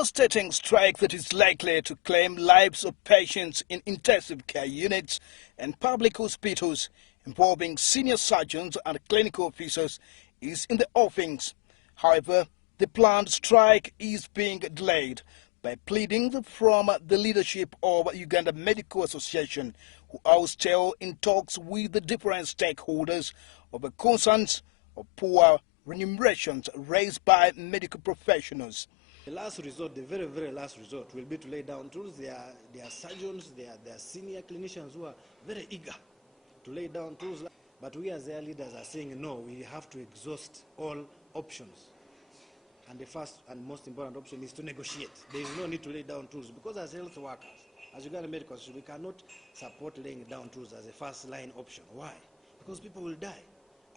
devastating strike that is likely to claim lives of patients in intensive care units and public hospitals involving senior surgeons and clinical officers is in the offings. However, the planned strike is being delayed by pleadings from the leadership of Uganda Medical Association, who are still in talks with the different stakeholders over concerns of poor remunerations raised by medical professionals. The last resort, the very, very last resort, will be to lay down tools. There are surgeons, there are senior clinicians who are very eager to lay down tools. But we as their leaders are saying, no, we have to exhaust all options. And the first and most important option is to negotiate. There is no need to lay down tools because as health workers, as Uganda Medical Association, we cannot support laying down tools as a first line option. Why? Because people will die.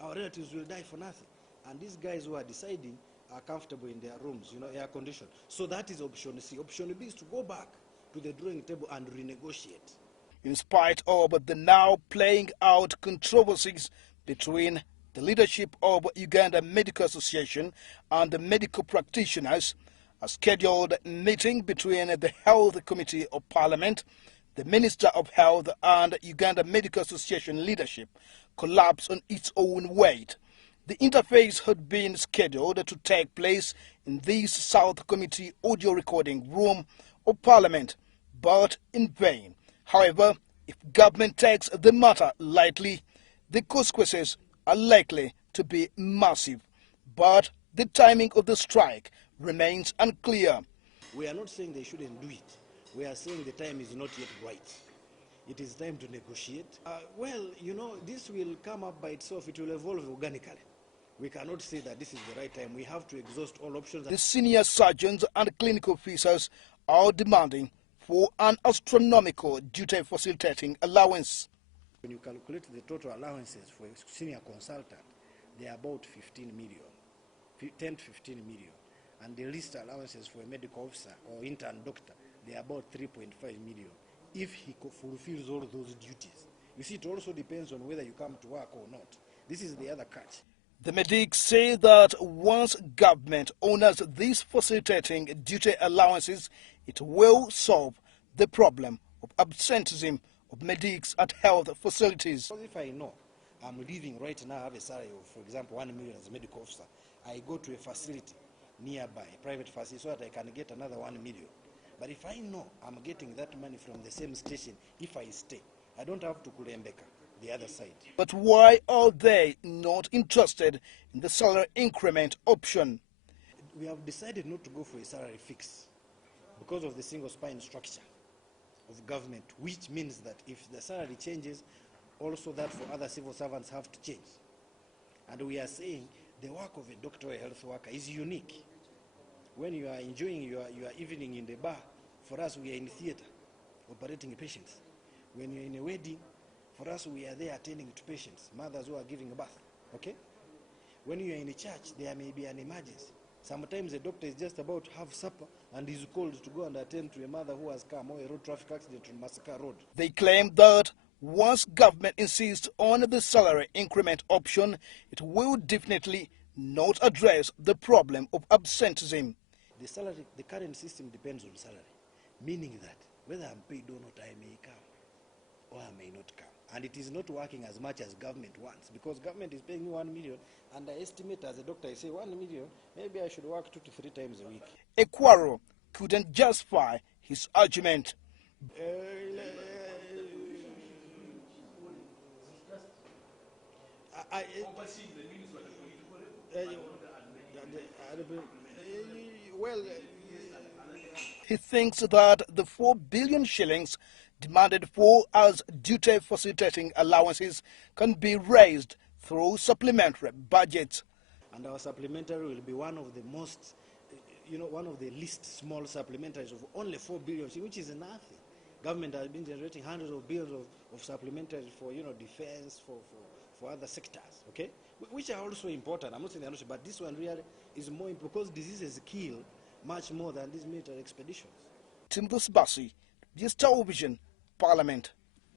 Our relatives will die for nothing. And these guys who are deciding are comfortable in their rooms, air conditioned. So that is option C. Option B is to go back to the drawing table and renegotiate. In spite of the now playing out controversies between the leadership of Uganda Medical Association and the medical practitioners, a scheduled meeting between the Health Committee of Parliament, the Minister of Health and Uganda Medical Association leadership collapsed on its own weight. The interface had been scheduled to take place in this South Committee audio recording room of Parliament, but in vain. However, if government takes the matter lightly, the consequences are likely to be massive. But the timing of the strike remains unclear. We are not saying they shouldn't do it. We are saying the time is not yet right. It is time to negotiate. This will come up by itself. It will evolve organically. We cannot say that this is the right time. We have to exhaust all options. The senior surgeons and clinical officers are demanding for an astronomical duty facilitating allowance. When you calculate the total allowances for a senior consultant, they are about 15 million, 10 to 15 million. And the least allowances for a medical officer or intern doctor, they are about 3.5 million. If he fulfills all those duties. You see, it also depends on whether you come to work or not. This is the other catch. The MEDICS say that once government honors these facilitating duty allowances, it will solve the problem of absenteeism of medics at health facilities. If I know I'm living right now, I have a salary of, for example, 1 million as a medical officer, I go to a facility nearby, a private facility, so that I can get another 1 million. But if I know I'm getting that money from the same station, if I stay, I don't have to kulembeka the other side. But why are they not interested in the salary increment option? We have decided not to go for a salary fix because of the single spine structure of government, which means that if the salary changes, also that for other civil servants have to change. And we are saying the work of a doctor or a health worker is unique. When you are enjoying your evening in the bar, for us we are in theater operating patients. When you're in a wedding, for us we are there attending to patients, mothers who are giving birth, okay? When you're in a church, there may be an emergency. Sometimes the doctor is just about to have supper and is called to go and attend to a mother who has come or a road traffic accident on Massacre Road. They claim that once government insists on the salary increment option, it will definitely not address the problem of absenteeism. The salary, the current system depends on salary, meaning that whether I'm paid or not, I may come or I may not come. And it is not working as much as government wants, because government is paying me 1 million, and I estimate as a doctor, I say 1 million, maybe I should work 2 to 3 times a week. Ekwaro couldn't justify his argument. He thinks that the 4 billion shillings demanded for as duty facilitating allowances can be raised through supplementary budgets. And our supplementary will be one of the most, one of the least small supplementaries of only 4 billion, which is nothing. Government has been generating hundreds of billions of supplementaries for, defense, for other sectors, okay? Which are also important. I'm not saying they're not, but this one really is more important because diseases kill much more than these military expeditions. Sibasi, Television, Parliament.